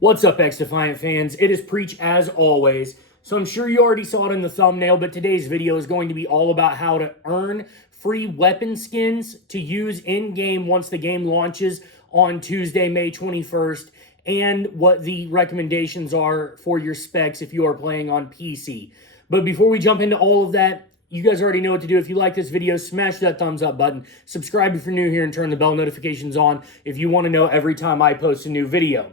What's up, XDefiant fans? It is Preach as always. So I'm sure you already saw it in the thumbnail, but today's video is going to be all about how to earn free weapon skins to use in-game once the game launches on Tuesday, May 21st, and what the recommendations are for your specs if you are playing on PC. But before we jump into all of that, you guys already know what to do. If you like this video, smash that thumbs up button. Subscribe if you're new here and turn the bell notifications on if you want to know every time I post a new video.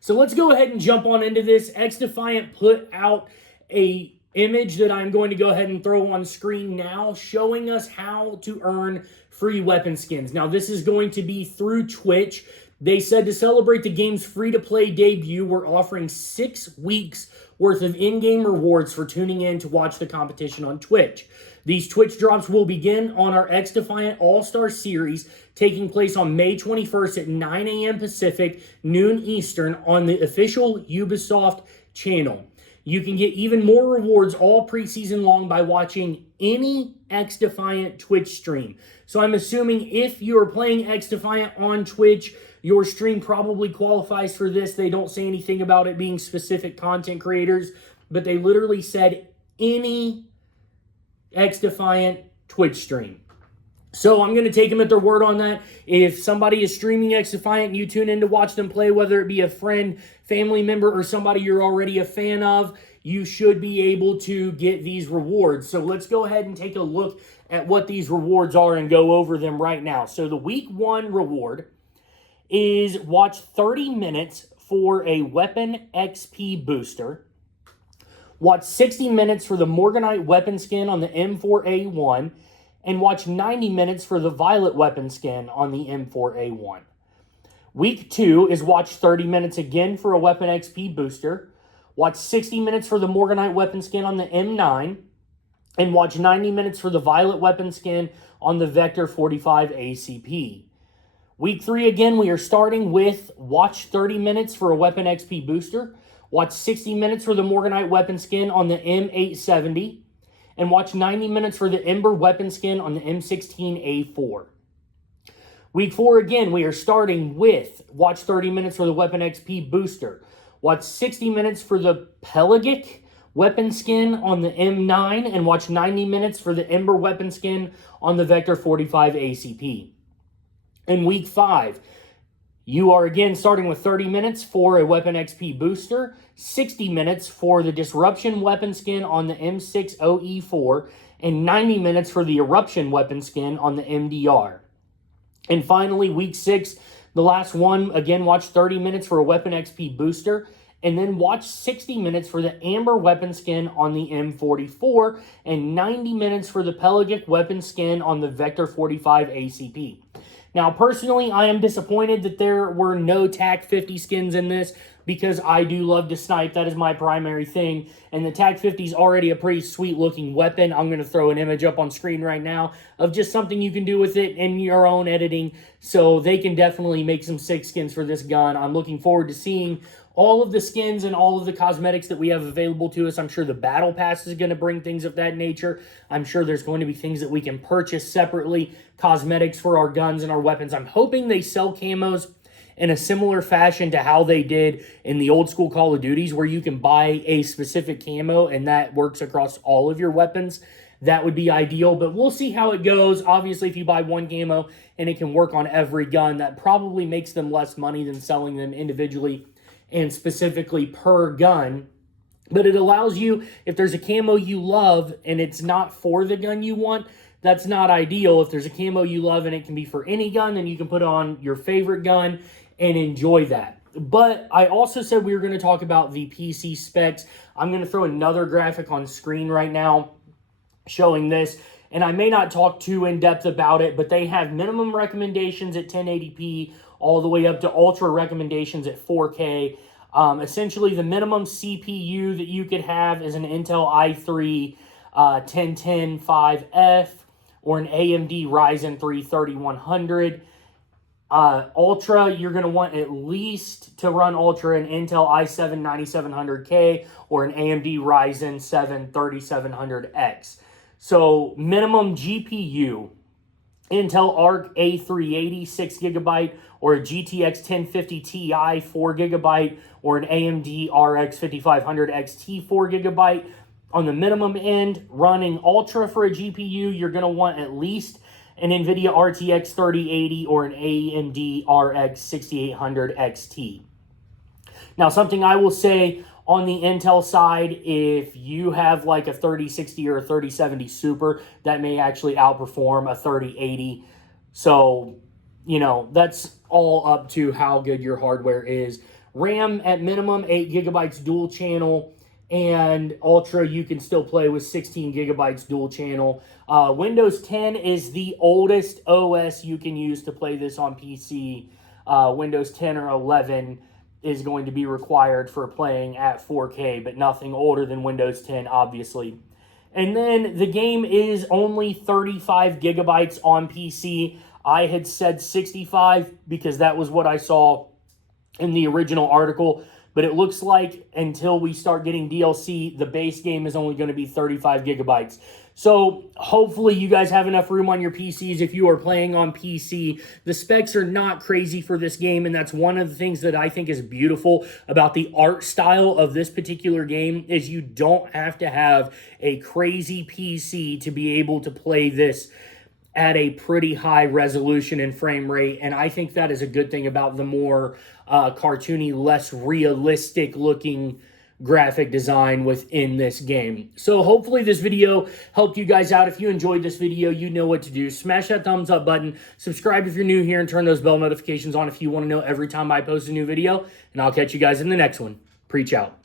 So let's go ahead and jump on into this. XDefiant put out a image that I'm going to go ahead and throw on screen now showing us how to earn free weapon skins. Now, this is going to be through Twitch. They said to celebrate the game's free-to-play debut, we're offering 6 weeks worth of in-game rewards for tuning in to watch the competition on Twitch. These Twitch drops will begin on our XDefiant All-Star Series, taking place on May 21st at 9 a.m. Pacific, noon Eastern, on the official Ubisoft channel. You can get even more rewards all preseason long by watching any XDefiant Twitch stream. So I'm assuming if you're playing XDefiant on Twitch, your stream probably qualifies for this. They don't say anything about it being specific content creators, but they literally said any XDefiant Twitch stream. So I'm going to take them at their word on that. If somebody is streaming XDefiant and you tune in to watch them play, whether it be a friend, family member, or somebody you're already a fan of, you should be able to get these rewards. So let's go ahead and take a look at what these rewards are and go over them right now. So the week 1 reward is watch 30 minutes for a weapon XP booster. Watch 60 minutes for the Morganite weapon skin on the M4A1. And watch 90 minutes for the Violet weapon skin on the M4A1. Week 2 is watch 30 minutes again for a weapon XP booster. Watch 60 minutes for the Morganite weapon skin on the M9. And watch 90 minutes for the Violet weapon skin on the Vector 45 ACP. Week 3 again, we are starting with watch 30 minutes for a weapon XP booster. Watch 60 minutes for the Morganite weapon skin on the M870. And watch 90 minutes for the Ember weapon skin on the M16A4. Week 4 again, we are starting with watch 30 minutes for the weapon XP booster. Watch 60 minutes for the Pelagic weapon skin on the M9. And watch 90 minutes for the Ember weapon skin on the Vector 45 ACP. In week 5, you are again starting with 30 minutes for a weapon XP booster, 60 minutes for the Disruption weapon skin on the M60E4, and 90 minutes for the Eruption weapon skin on the MDR. And finally, week 6, the last one, again, watch 30 minutes for a weapon XP booster, and then watch 60 minutes for the Amber weapon skin on the M44, and 90 minutes for the Pelagic weapon skin on the Vector 45 ACP. Now, personally, I am disappointed that there were no TAC 50 skins in this because I do love to snipe. That is my primary thing. And the TAC 50 is already a pretty sweet-looking weapon. I'm going to throw an image up on screen right now of just something you can do with it in your own editing. So they can definitely make some sick skins for this gun. I'm looking forward to seeing all of the skins and all of the cosmetics that we have available to us. I'm sure the Battle Pass is going to bring things of that nature. I'm sure there's going to be things that we can purchase separately, cosmetics for our guns and our weapons. I'm hoping they sell camos in a similar fashion to how they did in the old school Call of Duties, where you can buy a specific camo and that works across all of your weapons. That would be ideal, but we'll see how it goes. Obviously, if you buy one camo and it can work on every gun, that probably makes them less money than selling them individually and specifically per gun. But it allows you, if there's a camo you love and it's not for the gun you want, that's not ideal. If there's a camo you love and it can be for any gun, then you can put on your favorite gun and enjoy that. But I also said we were going to talk about the PC specs. I'm going to throw another graphic on screen right now showing this. And I may not talk too in-depth about it, but they have minimum recommendations at 1080p all the way up to ultra recommendations at 4K. Essentially, the minimum CPU that you could have is an Intel i3 10105F or an AMD Ryzen 3 3100. Ultra, you're going to want at least to run Ultra an Intel i7 9700K or an AMD Ryzen 7 3700X. So minimum GPU Intel Arc A380 6 gigabyte, or a GTX 1050 Ti 4 gigabyte, or an AMD RX 5500 XT 4 gigabyte. On the minimum end, running Ultra for a GPU, you're going to want at least an NVIDIA RTX 3080 or an AMD RX 6800 XT. Now, something I will say on the Intel side, if you have like a 3060 or a 3070 Super, that may actually outperform a 3080. So, you know, that's all up to how good your hardware is. RAM at minimum, 8 gigabytes dual channel, and Ultra, you can still play with 16 gigabytes dual channel. Windows 10 is the oldest OS you can use to play this on PC. Windows 10 or 11 is going to be required for playing at 4K, but nothing older than Windows 10, obviously. And then the game is only 35 gigabytes on PC. I had said 65 because that was what I saw in the original article, but it looks like until we start getting DLC, the base game is only going to be 35 gigabytes. So hopefully you guys have enough room on your PCs if you are playing on PC. The specs are not crazy for this game, and that's one of the things that I think is beautiful about the art style of this particular game is you don't have to have a crazy PC to be able to play this at a pretty high resolution and frame rate, and I think that is a good thing about the more cartoony, less realistic looking graphic design within this game. So hopefully this video helped you guys out. If you enjoyed this video, you know what to do. Smash that thumbs up button, subscribe if you're new here, and turn those bell notifications on if you want to know every time I post a new video, and I'll catch you guys in the next one. Preach out.